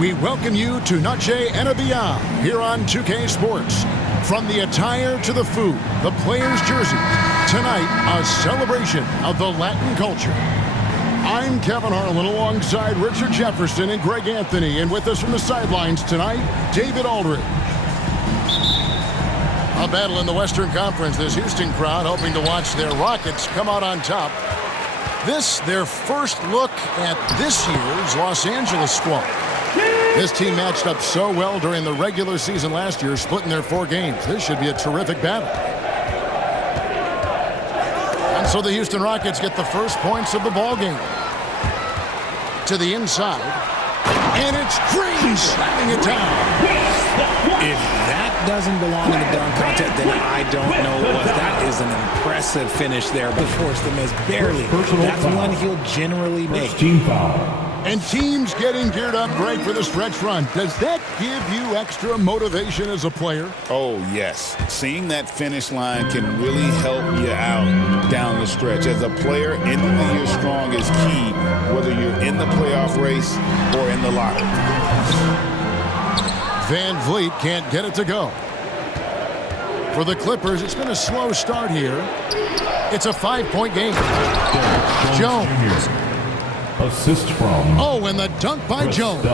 We welcome you to Noche and Beyond here on 2K Sports. From the attire to the food, the players' jerseys, tonight a celebration of the Latin culture. I'm Kevin Harlan alongside Richard Jefferson and Greg Anthony, and with us from the sidelines tonight, David Aldridge. A battle in the Western Conference, this Houston crowd hoping to watch their Rockets come out on top. This, their first look at this year's Los Angeles squad. This team matched up so well during the regular season last year, splitting their 4 games. This should be a terrific battle. And so the Houston Rockets get the first points of the ball game. To the inside. And it's Green slamming it down. If that doesn't belong in the dunk contest, then I don't know what. That is an impressive finish there, but forced them as barely. That's one he'll generally make. Team foul. And teams getting geared up, Greg, for the stretch run. Does that give you extra motivation as a player? Oh, yes. Seeing that finish line can really help you out down the stretch. As a player, ending the year strong is key, whether you're in the playoff race or in the locker. Van Vliet can't get it to go. For the Clippers, it's been a slow start here. It's a 5-point game. Jones. Assist from. Oh, and the dunk by Jones.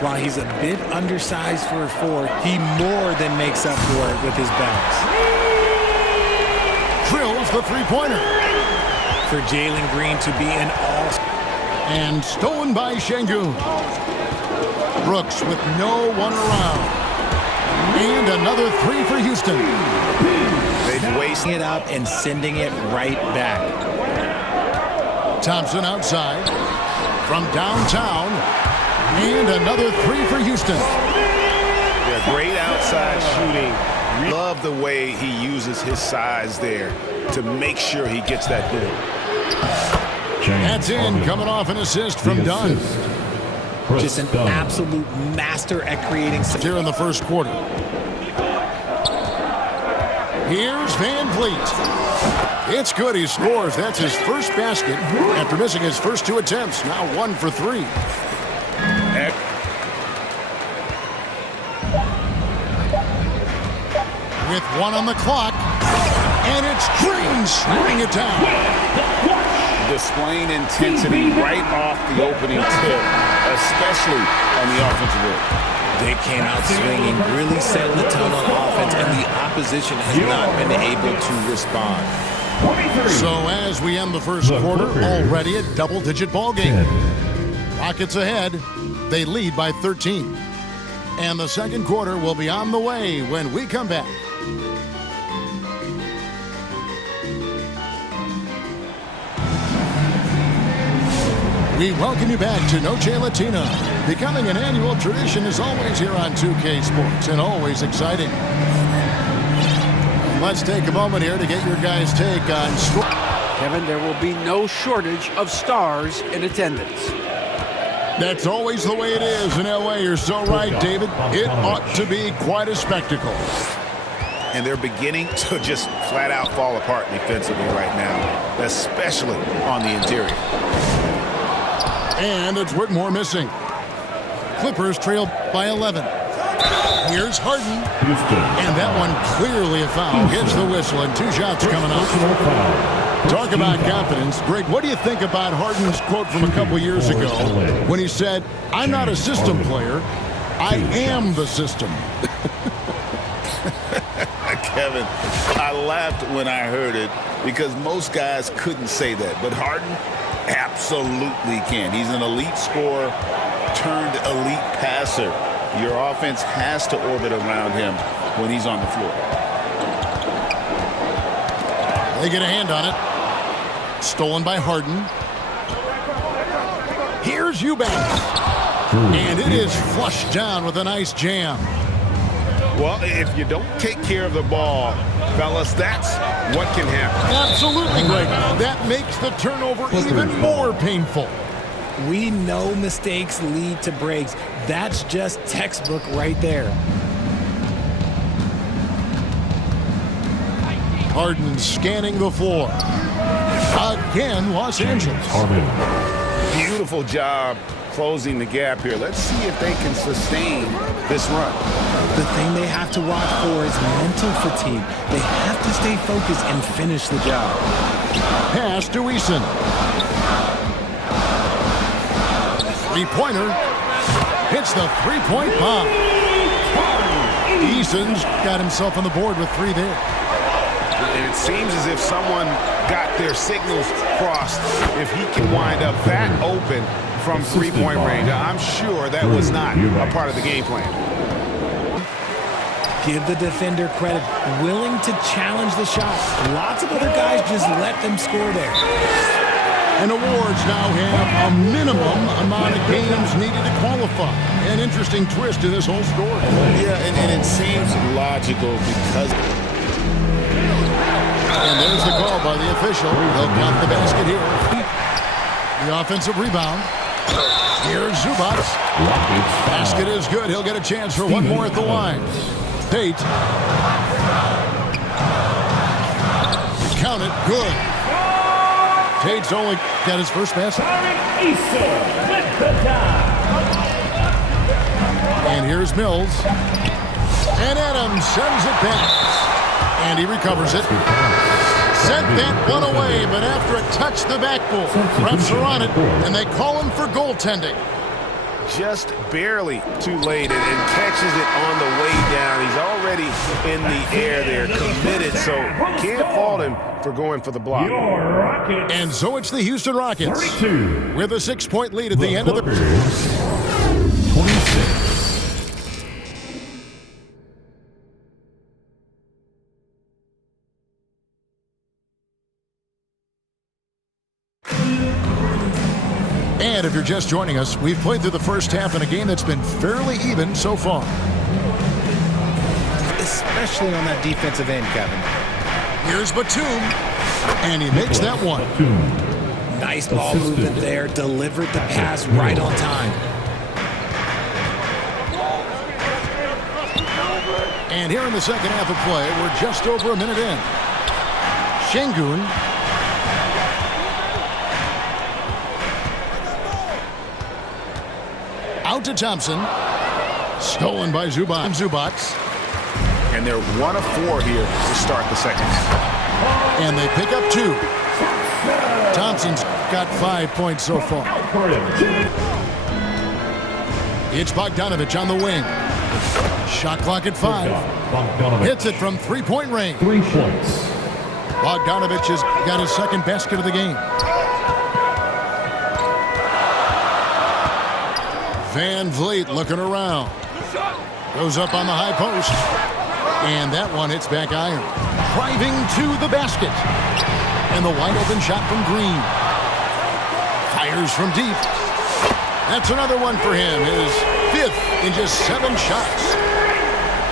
While he's a bit undersized for a 4, he more than makes up for it with his bounce. Drills the three-pointer. For Jalen Green to be an all. And stolen by Şengün. Brooks with no one around. And another 3 for Houston. They've wasted it up and sending it right back. Thompson outside from downtown, and another 3 for Houston. Yeah, great outside shooting. Love the way he uses his size there to make sure he gets that goal. That's in, coming off an assist from Dunn. Just an absolute master at creating. Here in the first quarter. Here's Van Vliet. It's good, he scores. That's his first basket after missing his first 2 attempts. Now 1 for 3. With 1 on the clock, and it's Green slamming it down. Displaying intensity right off the opening tip, especially on the offensive end. They came out swinging, really setting the tone on offense, and the opposition has not been able to respond. So as we end the first quarter, already a double-digit ball game. Rockets ahead. They lead by 13. And the second quarter will be on the way when we come back. We welcome you back to Noche Latina. Becoming an annual tradition is always here on 2K Sports, and always exciting. Let's take a moment here to get your guys' take on... Kevin, there will be no shortage of stars in attendance. That's always the way it is in L.A. You're so right, David. It ought to be quite a spectacle. And they're beginning to just flat out fall apart defensively right now, especially on the interior. And it's Whitmore missing. Clippers trail by 11. Here's Harden. And that one clearly a foul. Gets the whistle and 2 shots coming up. Talk about confidence. Greg, what do you think about Harden's quote from a couple years ago when he said, "I'm not a system player, I am the system"? Kevin, I laughed when I heard it because most guys couldn't say that. But Harden absolutely can. He's an elite scorer turned elite passer. Your offense has to orbit around him when he's on the floor. They get a hand on it. Stolen by Harden. Here's Eubanks. And it is flushed down with a nice jam. Well, if you don't take care of the ball, fellas, that's what can happen. Absolutely, Greg. That makes the turnover even more painful. We know mistakes lead to breaks. That's just textbook right there. Harden scanning the floor. Again, Los Angeles. Beautiful job closing the gap here. Let's see if they can sustain this run. The thing they have to watch for is mental fatigue. They have to stay focused and finish the job. Pass to Eason. Three-pointer. Hits the three-point bomb. Eason's got himself on the board with 3 there. And it seems as if someone got their signals crossed. If he can wind up that open from three-point range, I'm sure that was not a part of the game plan. Give the defender credit, willing to challenge the shot. Lots of other guys just let them score there. And awards now have a minimum amount of games needed to qualify. An interesting twist in this whole story. Yeah, and it seems logical because... And there's the call by the official. They'll count the basket here. The offensive rebound. Here's Zubac. Basket is good. He'll get a chance for one more at the line. Tate. Count it. Good. Tate's only got his first basket. And here's Mills. And Adams sends it back. And he recovers it. Sent that one away, but after it touched the backboard, refs are on it, and they call him for goaltending. Just barely too late and catches it on the way down. He's already in the air there, committed, so can't fault him for going for the block. And so it's the Houston Rockets with a 6-point lead at the end of the... 26. And if you're just joining us, we've played through the first half in a game that's been fairly even so far. Especially on that defensive end, Kevin. Here's Batum, and he makes that one. Nice ball movement there, delivered the pass right on time. And here in the second half of play, we're just over a minute in. Şengün. Out to Thompson. Stolen by Zubac. And they're 1 of 4 here to start the second. And they pick up 2. Thompson's got 5 points so far. It's Bogdanović on the wing. Shot clock at 5. Hits it from three-point range. 3 points. Bogdanović has got his second basket of the game. Van Vliet looking around. Goes up on the high post. And that one hits back iron. Driving to the basket. And the wide open shot from Green. Fires from deep. That's another one for him. His 5th in just 7 shots.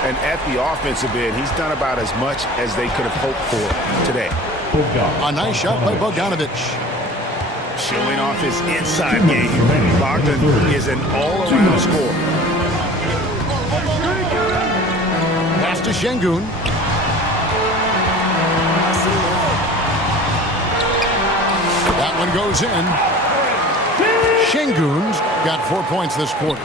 And at the offensive end, he's done about as much as they could have hoped for today. A nice shot by Bogdanović. Showing off his inside game. Bogdan is an all-around scorer. Pass to Şengün. That one goes in. Şengün's got 4 points this quarter.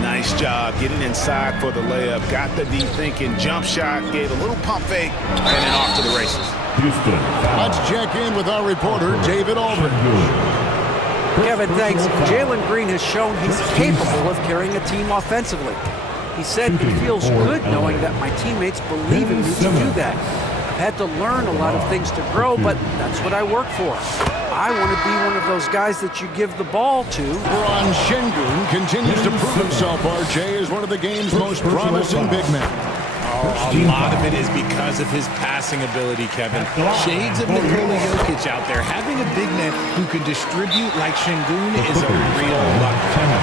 Nice job getting inside for the layup. Got the deep thinking jump shot, gave a little pump fake, and then off to the races. Houston. Let's check in with our reporter, David Aldridge. Kevin, thanks. Jalen Green has shown he's capable of carrying a team offensively. He said he feels good knowing that my teammates believe in me to do that. I've had to learn a lot of things to grow, but that's what I work for. I want to be one of those guys that you give the ball to. Ron Şengün continues to prove himself, RJ, as one of the game's most promising big men. A lot of it is because of his passing ability, Kevin. Shades of Nikola Jokic out there. Having a big man who can distribute like Şengün is a real luxury.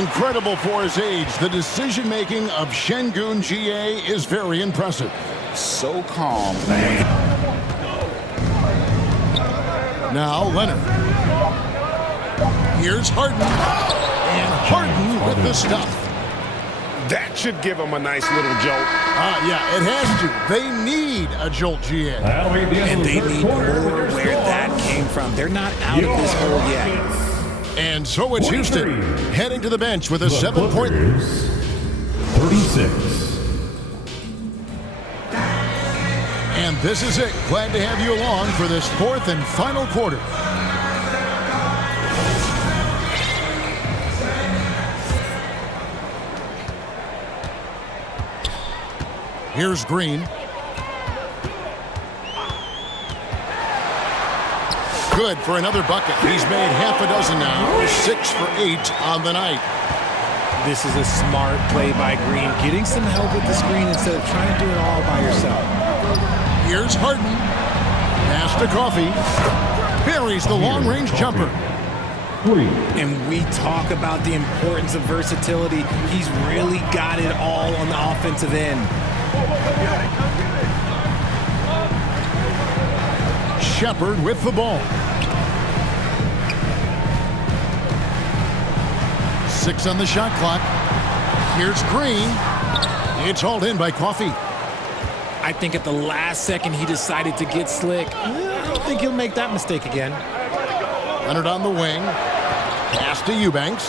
Incredible for his age. The decision-making of Şengün GA is very impressive. So calm, man. Now Leonard. Here's Harden. And Harden with the stuff. That should give them a nice little jolt. Yeah, it has to. They need a jolt, GA. And they need more where that came came from. They're not out of this hole yet. And so it's Houston heading to the bench with a 7-point. 36. And this is it. Glad to have you along for this fourth and final quarter. Here's Green. Good for another bucket. He's made half a dozen now. 6 for 8 on the night. This is a smart play by Green. Getting some help with the screen instead of trying to do it all by yourself. Here's Harden. Pass to Coffee. Buries the long-range jumper. And we talk about the importance of versatility. He's really got it all on the offensive end. Shepard with the ball. 6 on the shot clock. Here's Green. It's hauled in by Coffee. I think at the last second he decided to get slick. I don't think he'll make that mistake again. Leonard on the wing. Pass to Eubanks.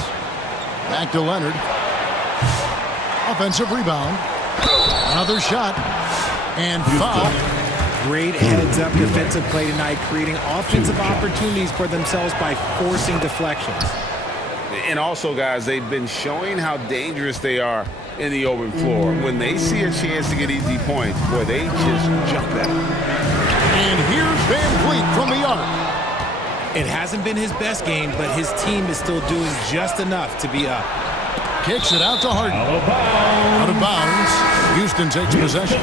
Back to Leonard. Offensive rebound. Another shot. And foul. Great heads-up defensive play tonight, creating offensive opportunities for themselves by forcing deflections. And also, guys, they've been showing how dangerous they are in the open floor. When they see a chance to get easy points, boy, they just jump at it. And here's Van Vliet from the arc. It hasn't been his best game, but his team is still doing just enough to be up. Kicks it out to Harden. Out of bounds. Houston takes possession.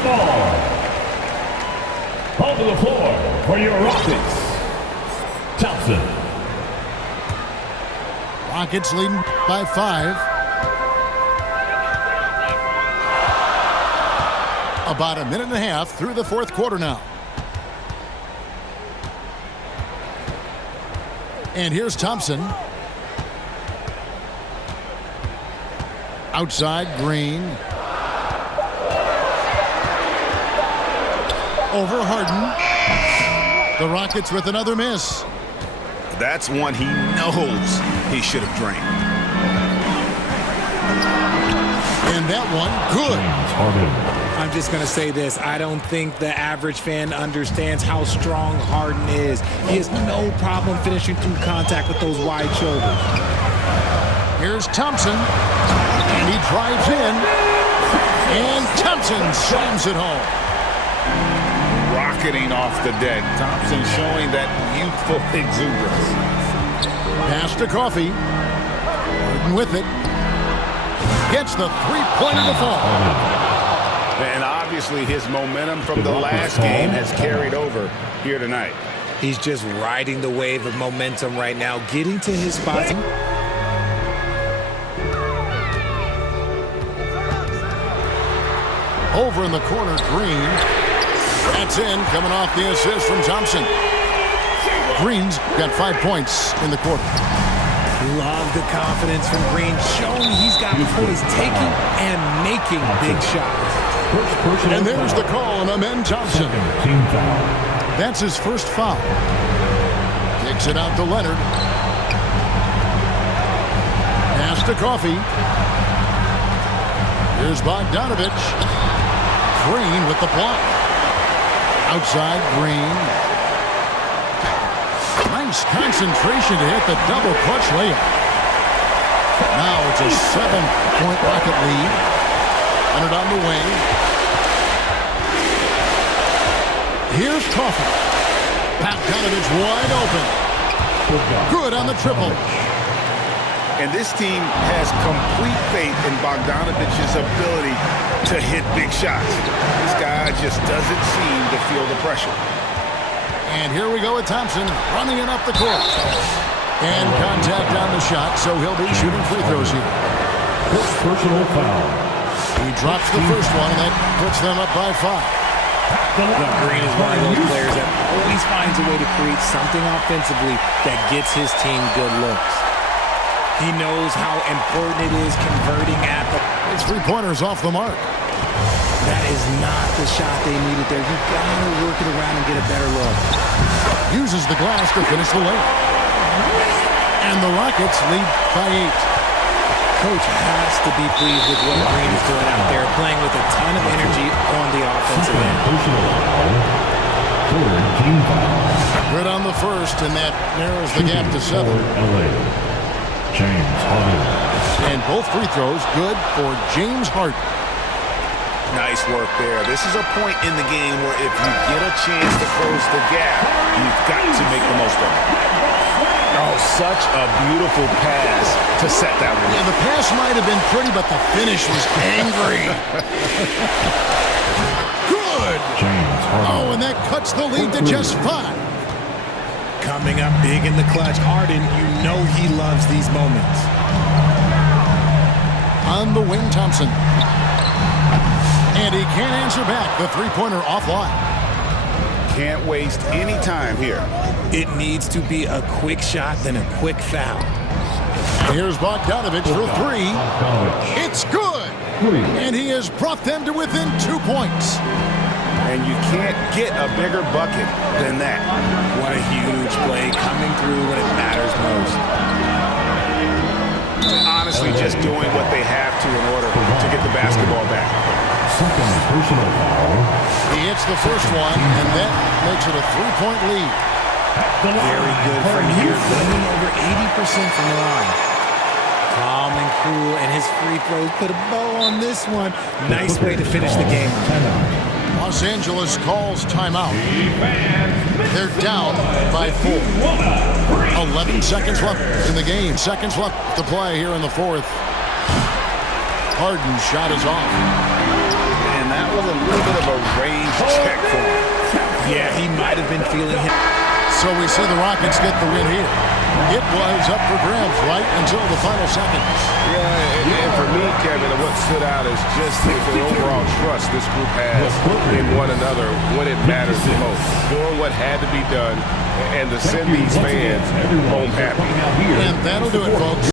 Onto the floor for your Rockets. Thompson. Rockets leading by 5. About a minute and a half through the fourth quarter now. And here's Thompson. Outside, Green. Over Harden. The Rockets with another miss. That's one he knows he should have drained. And that one, good. I'm just going to say this. I don't think the average fan understands how strong Harden is. He has no problem finishing through contact with those wide shoulders. Here's Thompson. And he drives in. And Thompson slams it home. Rocketing off the deck. Thompson showing that youthful exuberance. Pass to Coffee. Harden with it. Gets the three-pointer to fall. And obviously his momentum from the last game has carried over here tonight. He's just riding the wave of momentum right now, getting to his spot. Over in the corner, Green. That's in, coming off the assist from Thompson. Green's got 5 points in the quarter. Love the confidence from Green, showing he's got poise, taking and making big shots. And there's the call on Amen Thompson. That's his first foul. Kicks it out to Leonard. Pass to Coffee. Here's Bogdanovich. Green with the block. Outside, Green. Nice concentration to hit the double clutch layup. Now it's a 7-point Rocket lead. Leonard on the wing. Here's Coffee. Bogdanovich wide open. Good on the triple. And this team has complete faith in Bogdanovich's ability to hit big shots. This guy just doesn't seem to feel the pressure. And here we go with Thompson running it up the court. And contact on the shot, so he'll be shooting free throws here. First personal foul. He drops the first one, and that puts them up by 5. Green is one of those players that always finds a way to create something offensively that gets his team good looks. He knows how important it is converting at the... His three-pointers off the mark. That is not the shot they needed there. You've got to work it around and get a better look. uses the glass to finish the layup. And the Rockets lead by 8. Coach has to be pleased with what Green is doing out there, playing with a ton of energy on the offensive end. Good on the first, and that narrows the gap to 7. James Harden. And both free throws good for James Harden. Nice work there. This is a point in the game where if you get a chance to close the gap, you've got to make the most of it. Oh, such a beautiful pass to set that one. Yeah, the pass might have been pretty, but the finish was angry. Good. James Harden. Oh, and that cuts the lead to just 5. Coming up big in the clutch. Harden, you know he loves these moments. On the wing, Thompson. And he can't answer back. The three-pointer offline. Can't waste any time here. It needs to be a quick shot, then a quick foul. Here's Bogdanovich for 3. It's good. And he has brought them to within 2 points. And you can't get a bigger bucket than that. What a huge play coming through when it matters most. Honestly, just doing what they have to in order to get the basketball back. Second personal foul. He hits the first one, and that makes it a 3-point lead. Very good from here, winning over 80% from the line. Calm and cool, and his free throw put a bow on this one. Nice way to finish the game. Los Angeles calls timeout. They're down by 4. 11 seconds left in the game. Seconds left to play here in the fourth. Harden's shot is off. And that was a little bit of a range check for him. Yeah, he might have been feeling him. So we see the Rockets get the win here. It was up for grabs right until the final seconds. Yeah, and for me, Kevin, what stood out is just the overall trust this group has in one another when it matters the most. Doing what had to be done and to send these fans home happy. And that'll do it, folks.